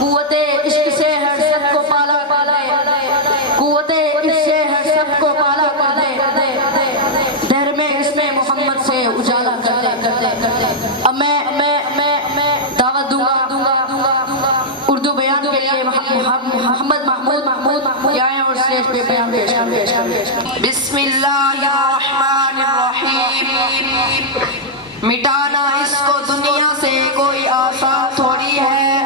قوت عشق سے ہر سب کو پالا کر دے، قوت عشق سے ہر سب کو پالا کر دے، دہر میں اس میں محمد سے اجالا کر دے۔ اب میں دعوت دوں گا اردو بیان کے لیے محمد محمود یہ آئیں اور اسٹیج پہ بیان پیش کریں۔ بسم اللہ الرحمن الرحیم۔ مٹانا اس کو دنیا سے کوئی آسان تھوڑی ہے،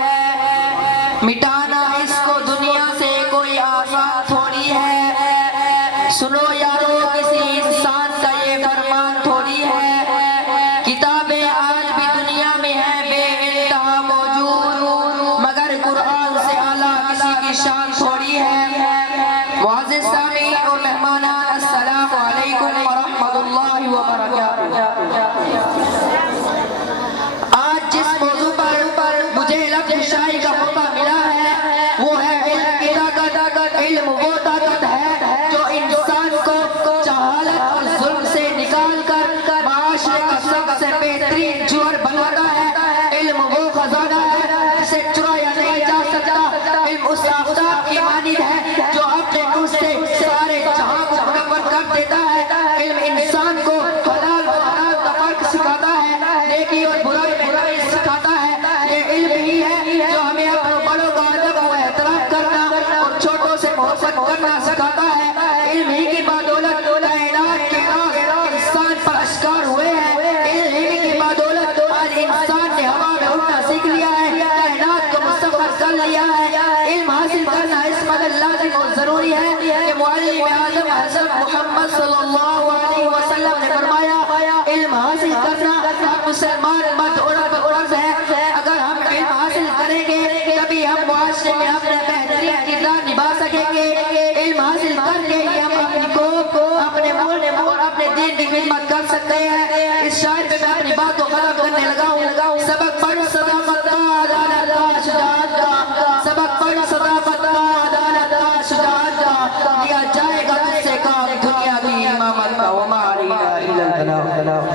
مٹانا اس کو دنیا سے کوئی آسان تھوڑی ہے، سنو یارو کسی انسان کا یہ فرمان تھوڑی ہے، کتابیں آج بھی دنیا میں ہیں بے انتہا موجود، مگر قرآن سے اعلیٰ کسی کی شان تھوڑی ہے۔ معزز سامعین اور مہمانان، السلام علیکم ورحمۃ اللہ وبرکاتہ۔ آج جس موضوع پر مجھے لفظ شاعری کا موقع ملا ہے وہ ہے علم کی طاقت۔ علم وہ طاقت ہے جو انسان کو جہالت اور ظلم سے نکال کر معاشرے کا سب سے بہترین جوہر بناتا ہے۔ علم وہ خزانہ ہے جسے چرایا نہیں جا سکتا۔ علم اس آفتاب کی مانند ہے جو اپنے نور سے سارے جہاں کو منور کر دیتا ہے۔ علم انسان کو حلال و حرام کا فرق سکھاتا ہے، نیکی اور برائی سکھاتا ہے۔ یہ علم ہی ہے جو ہمیں اپنے بڑوں کا ادب و احترام کرنا اور چھوٹوں سے محبت کرنا سکھاتا ہے۔ علم ہی کی بدولت کائنات کے راز انسان پر اشکار ہوئے ہیں۔ علم ہی کی بدولت آج انسان نے ہوا میں اڑنا سیکھ لیا ہے، کائنات کو مسخر کر لیا ہے۔ علم حاصل کرنا اس قدر لازم اور ضروری ہے کہ معلم اعظم حضرت محمد صلی اللہ علیہ وسلم نے فرمایا علم حاصل کرنا مسلمان مرد عورت فرض ہے۔ اگر ہم علم حاصل کریں گے تبھی ہم معاشرے میں اپنے بہترین کردار نبھا سکیں گے۔ علم حاصل کر کے ہی ہم اپنی قوم، اپنے ملک اور اپنے دین کی خدمت کر سکتے ہیں۔ اس شاعر پہ میں اپنی بات کو ختم کرنے لگا